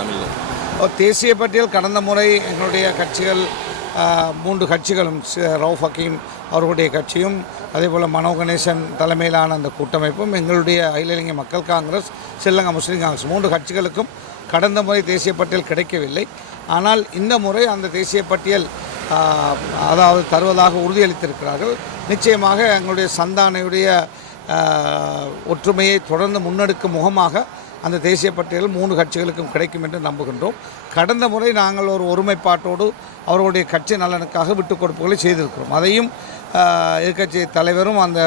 தமிழில் தேசிய பட்டியல் கடந்த முறை எங்களுடைய கட்சிகள் மூன்று கட்சிகளும் ரவு ரவுஃப் ஹக்கீம் அவர்களுடைய கட்சியும் அதே போல் மனோ கணேசன் தலைமையிலான அந்த கூட்டமைப்பும் எங்களுடைய அகில மக்கள் காங்கிரஸ் ஸ்ரீலங்கா முஸ்லீம் காங்கிரஸ் மூன்று கட்சிகளுக்கும் கடந்த முறை தேசிய பட்டியல் கிடைக்கவில்லை. ஆனால் இந்த முறை அந்த தேசிய பட்டியல் அதாவது தருவதாக உறுதியளித்திருக்கிறார்கள். நிச்சயமாக எங்களுடைய சந்தானையுடைய ஒற்றுமையை தொடர்ந்து முன்னெடுக்கும் முகமாக அந்த தேசிய பட்டியல் மூணு கட்சிகளுக்கும் கிடைக்கும் என்று நம்புகின்றோம். கடந்த முறை நாங்கள் ஒரு ஒருமைப்பாட்டோடு அவர்களுடைய கட்சி நலனுக்காக விட்டுக் கொடுப்புகளை செய்திருக்கிறோம். அதையும் ஆஹ், எதிர்க்கட்சி தலைவரும் அந்த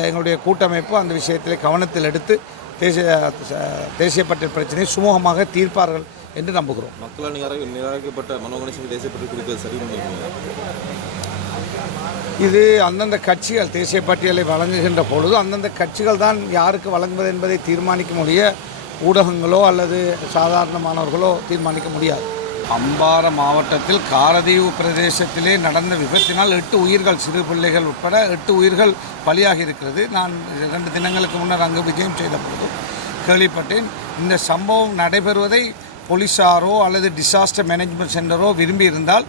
எங்களுடைய கூட்டமைப்பு அந்த விஷயத்தில் கவனத்தில் எடுத்து தேசிய தேசிய பட்டியல் பிரச்சனையை சுமூகமாக தீர்ப்பார்கள் என்று நம்புகிறோம். மக்களால் நிராக நிராகரிக்கப்பட்ட மனோகணேசன் தேசிய குறிப்பது சரி இது அந்தந்த கட்சிகள் தேசிய பட்டியலை வழங்குகின்ற பொழுது அந்தந்த கட்சிகள் தான் யாருக்கு வழங்குவது என்பதை தீர்மானிக்க முடிய ஊடகங்களோ அல்லது சாதாரணமானவர்களோ தீர்மானிக்க முடியாது. அம்பாறை மாவட்டத்தில் காரதீவு பிரதேசத்திலே நடந்த விபத்தினால் எட்டு உயிர்கள் சிறு பிள்ளைகள் உட்பட எட்டு உயிர்கள் பலியாகி இருக்கிறது. நான் இரண்டு தினங்களுக்கு முன்னர் அங்கு விஜயம் செய்த பொழுது கேள்விப்பட்டேன். இந்த சம்பவம் நடைபெறுவதை போலீஸாரோ அல்லது டிசாஸ்டர் மேனேஜ்மெண்ட் சென்டரோ விரும்பி இருந்தால்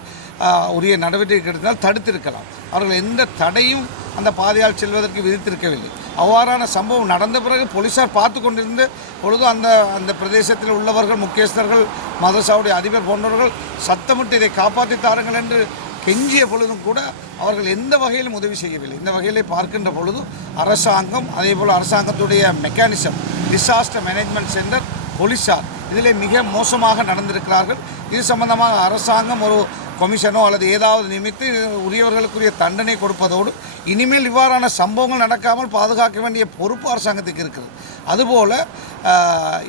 உரிய நடவடிக்கை எடுத்தால் தடுத்திருக்கலாம். அவர்கள் எந்த தடையும் அந்த பாதையால் செல்வதற்கு விதித்திருக்கவில்லை. அவ்வாறான சம்பவம் நடந்த பிறகு போலீஸார் பார்த்து கொண்டிருந்த பொழுது அந்த அந்த பிரதேசத்தில் உள்ளவர்கள் முக்கியஸ்தர்கள் மதரசாவுடைய அதிபர் போன்றவர்கள் சத்தமிட்டு இதை காப்பாற்றி தாருங்கள் என்று கெஞ்சிய பொழுதும் கூட அவர்கள் எந்த வகையிலும் உதவி செய்யவில்லை. இந்த வகையிலே பார்க்கின்ற பொழுது அரசாங்கம் அதே போல் அரசாங்கத்துடைய மெக்கானிசம் டிசாஸ்டர் மேனேஜ்மெண்ட் சென்டர் போலீஸார் இதிலே மிக மோசமாக நடந்திருக்கிறார்கள். இது சம்பந்தமாக அரசாங்கம் ஒரு கமிஷனோ அல்லது ஏதாவது நிமித்து உரியவர்களுக்குரிய தண்டனை கொடுப்பதோடு இனிமேல் இவ்வாறான சம்பவங்கள் நடக்காமல் பாதுகாக்க வேண்டிய பொறுப்பு அரசாங்கத்துக்கு இருக்கிறது. அதுபோல்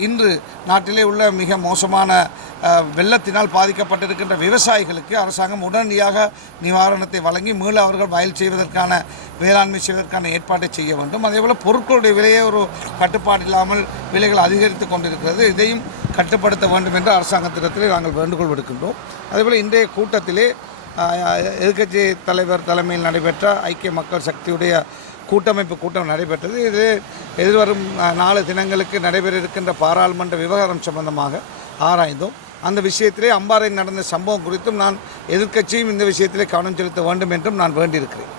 இன்று நாட்டிலே உள்ள மிக மோசமான வெள்ளத்தினால் பாதிக்கப்பட்டிருக்கின்ற விவசாயிகளுக்கு அரசாங்கம் உடனடியாக நிவாரணத்தை வழங்கி மீள அவர்கள் வயல் செய்வதற்கான வேளாண்மை செய்வதற்கான ஏற்பாட்டை செய்ய வேண்டும். அதேபோல் பொருட்களுடைய விலையை ஒரு கட்டுப்பாடு இல்லாமல் விலைகள் அதிகரித்து கொண்டிருக்கிறது. இதையும் கட்டுப்படுத்த வேண்டும் என்று அரசாங்கத்திடத்தில் நாங்கள் வேண்டுகோள் விடுக்கின்றோம். அதேபோல் இன்றைய கூட்டத்திலே எதிர்கட்சி எதிர்க்கட்சி தலைவர் தலைமையில் நடைபெற்ற ஐக்கிய மக்கள் சக்தியுடைய கூட்டமைப்பு கூட்டம் நடைபெற்றது. இது எதிர்வரும் நாலு தினங்களுக்கு நடைபெற இருக்கின்ற பாராளுமன்ற விவகாரம் சம்பந்தமாக ஆராய்ந்தோம். அந்த விஷயத்திலே அம்பாறை நடந்த சம்பவம் குறித்தும் நான் எதிர்க்கட்சியும் இந்த விஷயத்திலே கவனம் செலுத்த வேண்டும் என்றும் நான் வேண்டியிருக்கிறேன்.